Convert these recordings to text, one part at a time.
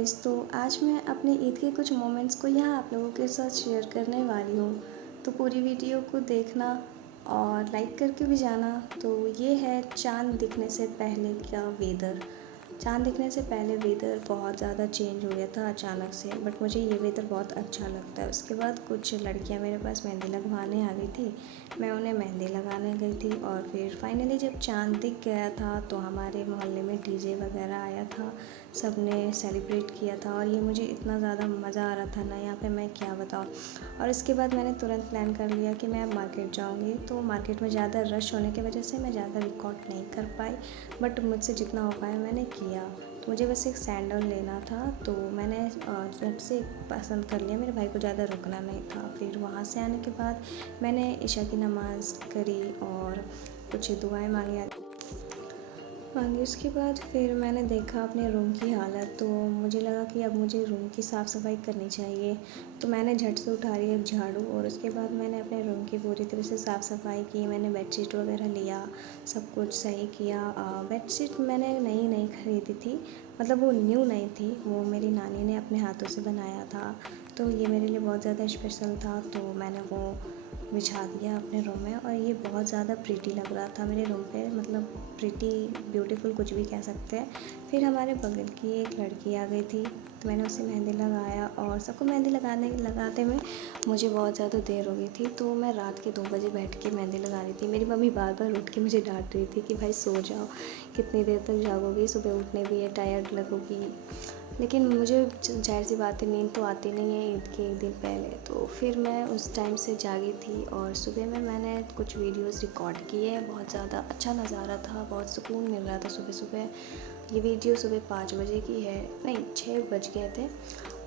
Guys, तो आज मैं अपनी ईद के कुछ मोमेंट्स को यहाँ आप लोगों के साथ शेयर करने वाली हूँ। तो पूरी वीडियो को देखना और लाइक करके भी जाना। तो ये है चाँद दिखने से पहले का वेदर। चाँद दिखने से पहले वेदर बहुत ज़्यादा चेंज हो गया था अचानक से, बट मुझे ये वेदर बहुत अच्छा लगता है। उसके बाद कुछ लड़कियाँ मेरे पास मेहंदी लगवाने आ गई थी, मैं उन्हें मेहंदी लगाने गई थी। और फिर फाइनली जब चाँद दिख गया था तो हमारे मोहल्ले में डीजे वगैरह आया था, सब ने सेलिब्रेट किया था और ये मुझे इतना ज़्यादा मज़ा आ रहा था ना यहाँ पे, मैं क्या बताऊँ। और इसके बाद मैंने तुरंत प्लान कर लिया कि मैं अब मार्केट जाऊँगी। तो मार्केट में ज़्यादा रश होने की वजह से मैं ज़्यादा रिकॉर्ड नहीं कर पाई, बट मुझसे जितना हो पाया मैंने किया। तो मुझे बस एक सैंडल लेना था, तो मैंने जब से पसंद कर लिया, मेरे भाई को ज़्यादा रुकना नहीं था। फिर वहाँ से आने के बाद मैंने ईशा की नमाज़ करी और कुछ दुआएं मांगी। उसके बाद फिर मैंने देखा अपने रूम की हालत, तो मुझे लगा कि अब मुझे रूम की साफ़ सफाई करनी चाहिए। तो मैंने झट से उठा लिया एक झाड़ू और उसके बाद मैंने अपने रूम की पूरी तरह से साफ़ सफाई की। मैंने बेडशीट वगैरह लिया, सब कुछ सही किया। बेडशीट मैंने नई नहीं ख़रीदी थी, मतलब वो न्यू नहीं थी, वो मेरी नानी ने अपने हाथों से बनाया था। तो ये मेरे लिए बहुत ज़्यादा स्पेशल था, तो मैंने वो बिछा दिया अपने रूम में। और ये बहुत ज़्यादा प्रीटी लग रहा था मेरे रूम पे, मतलब प्रीटी ब्यूटीफुल कुछ भी कह सकते हैं। फिर हमारे बगल की एक लड़की आ गई थी, तो मैंने उसे मेहंदी लगाया और सबको मेहंदी लगाते में मुझे बहुत ज़्यादा देर हो गई थी। तो मैं रात के 2 बजे बैठ के मेहंदी लगा रही थी। मेरी मम्मी बार बार उठ के मुझे डांट रही थी कि भाई सो जाओ, कितनी देर तक जागोगी, सुबह उठने भी है, टायर्ड लगोगी। लेकिन मुझे ज़ाहिर सी बात है, नींद तो आती नहीं है ईद के एक दिन पहले। तो फिर मैं उस टाइम से जागी थी और सुबह में मैंने कुछ वीडियोस रिकॉर्ड किए। बहुत ज़्यादा अच्छा नज़ारा था, बहुत सुकून मिल रहा था सुबह सुबह। ये वीडियो सुबह 5 बजे की है, नहीं 6 बज गए थे,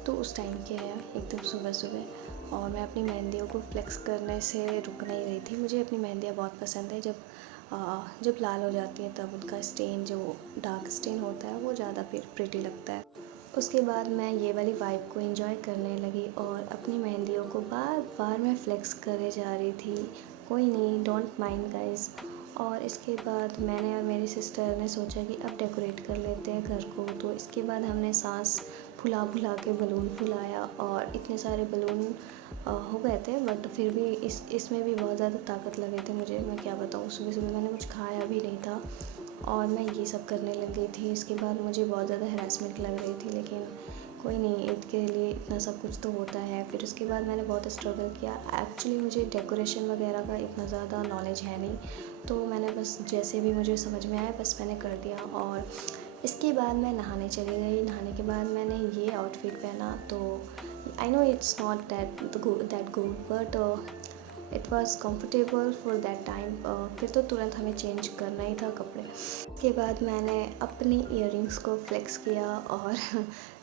तो उस टाइम की है, एकदम सुबह सुबह। और मैं अपनी मेहंदियों को फ्लेक्स करने से रुक नहीं रही थी। मुझे अपनी मेहंदियाँ बहुत पसंद है। जब लाल हो जाती हैं तब उनका स्टेन, जो डार्क स्टेन होता है, वो ज़्यादा प्रिटी लगता है। उसके बाद मैं ये वाली वाइब को एंजॉय करने लगी और अपनी मेहंदियों को बार बार मैं फ्लेक्स करे जा रही थी। कोई नहीं, डोंट माइंड गाइस। और इसके बाद मैंने और मेरी सिस्टर ने सोचा कि अब डेकोरेट कर लेते हैं घर को। तो इसके बाद हमने सांस फुला फुला के बलून फुलाया और इतने सारे बलून हो गए थे, बट फिर भी इसमें भी बहुत ज़्यादा ताकत लगे थे मुझे, मैं क्या बताऊँ। सुबह सुबह मैंने कुछ खाया भी नहीं था और मैं ये सब करने लग गई थी। इसके बाद मुझे बहुत ज़्यादा हैरेसमेंट लग रही थी, लेकिन कोई नहीं, ईद के लिए इतना सब कुछ तो होता है। फिर उसके बाद मैंने बहुत स्ट्रगल किया। एक्चुअली मुझे डेकोरेशन वगैरह का इतना ज़्यादा नॉलेज है नहीं, तो मैंने बस जैसे भी मुझे समझ में आया बस मैंने कर दिया। और इसके बाद मैं नहाने चली गई। नहाने के बाद मैंने ये आउटफिट पहना। तो I know it's not that good, but it was comfortable for that time. फिर तो तुरंत हमें चेंज करना ही था कपड़े। उसके बाद मैंने अपनी इयररिंग्स को फ्लेक्स किया और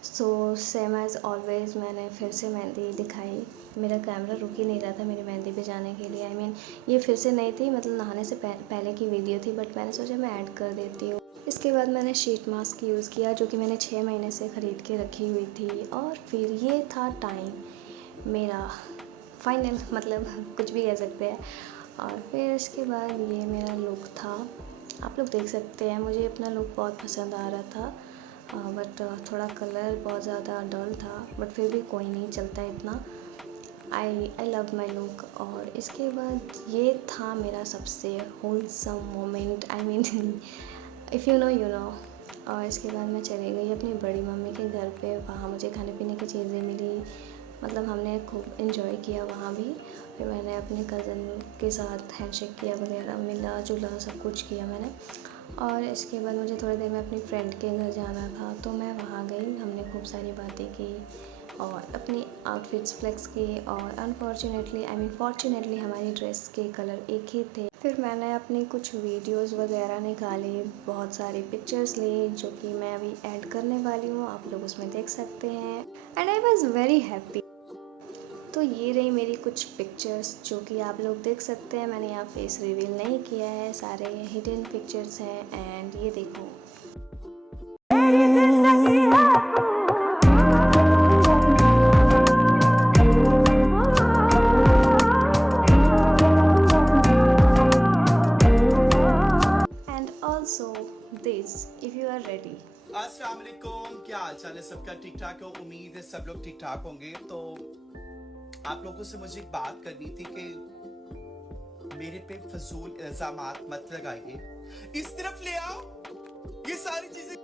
सो सेम एज़ ऑलवेज़ मैंने फिर से मेहंदी दिखाई। मेरा कैमरा रुक ही नहीं रहा था मेरी मेहंदी पे जाने के लिए। ये फिर से नहीं थी, मतलब नहाने से पहले की वीडियो थी, बट मैंने सोचा मैं ऐड कर देती हूँ। इसके बाद मैंने शीट मास्क यूज़ किया, जो कि मैंने 6 महीने से ख़रीद के रखी हुई थी। और फिर ये था टाइम मेरा फाइनल, मतलब कुछ भी कह सकते हैं। और फिर इसके बाद ये मेरा लुक था, आप लोग देख सकते हैं। मुझे अपना लुक बहुत पसंद आ रहा था, बट थोड़ा कलर बहुत ज़्यादा डल था, बट फिर भी कोई नहीं, चलता है इतना। I love my look. और इसके बाद ये था मेरा सबसे wholesome moment, if you know you know. और इसके बाद मैं चली गई अपनी बड़ी मम्मी के घर पे। वहाँ मुझे खाने पीने की चीज़ें मिली, मतलब हमने खूब इन्जॉय किया वहाँ भी। फिर मैंने अपने कज़न के साथ हैंडशेक किया वगैरह, मिला जुला सब कुछ किया मैंने। और इसके बाद मुझे थोड़ी देर में अपनी फ्रेंड के घर जाना था, तो मैं वहाँ गई। हमने खूब सारी बातें की और अपनी आउटफिट्स फ्लेक्स की। और फॉर्चुनेटली हमारी ड्रेस के कलर एक ही थे। फिर मैंने अपनी कुछ वीडियोस वगैरह निकाली, बहुत सारी पिक्चर्स ली, जो कि मैं अभी ऐड करने वाली हूँ, आप लोग उसमें देख सकते हैं। And I was very happy. तो ये रही मेरी कुछ पिक्चर्स, जो कि आप लोग देख सकते हैं। मैंने यहाँ फेस रिवील नहीं किया है, सारे हिडन पिक्चर्स हैं। एंड ये देखो, and also this, if you are ready. अस्सलाम वालेकुम, क्या हाल चाल है सबका? ठीक ठाक हो? उम्मीद है सब लोग ठीक ठाक होंगे। तो आप लोगों से मुझे एक बात करनी थी कि मेरे पे फजूल इल्जामात मत लगाइए। इस तरफ ले आओ, ये सारी चीजें।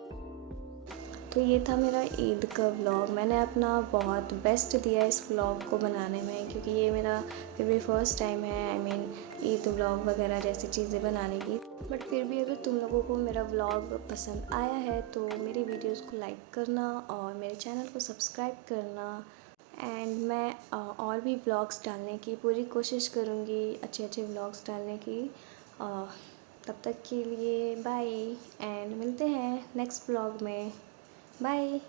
तो ये था मेरा ईद का व्लॉग। मैंने अपना बहुत बेस्ट दिया इस व्लॉग को बनाने में, क्योंकि ये मेरा फिर भी फर्स्ट टाइम है आई मीन ईद व्लॉग वगैरह जैसी चीज़ें बनाने की। बट फिर भी अगर तुम लोगों को मेरा व्लॉग पसंद आया है तो मेरी वीडियोस को लाइक करना और मेरे चैनल को सब्सक्राइब करना। एंड मैं और भी व्लॉग्स डालने की पूरी कोशिश करूँगी, अच्छे अच्छे व्लॉग्स डालने की। तब तक के लिए बाय, एंड मिलते हैं नेक्स्ट व्लॉग में। बाय।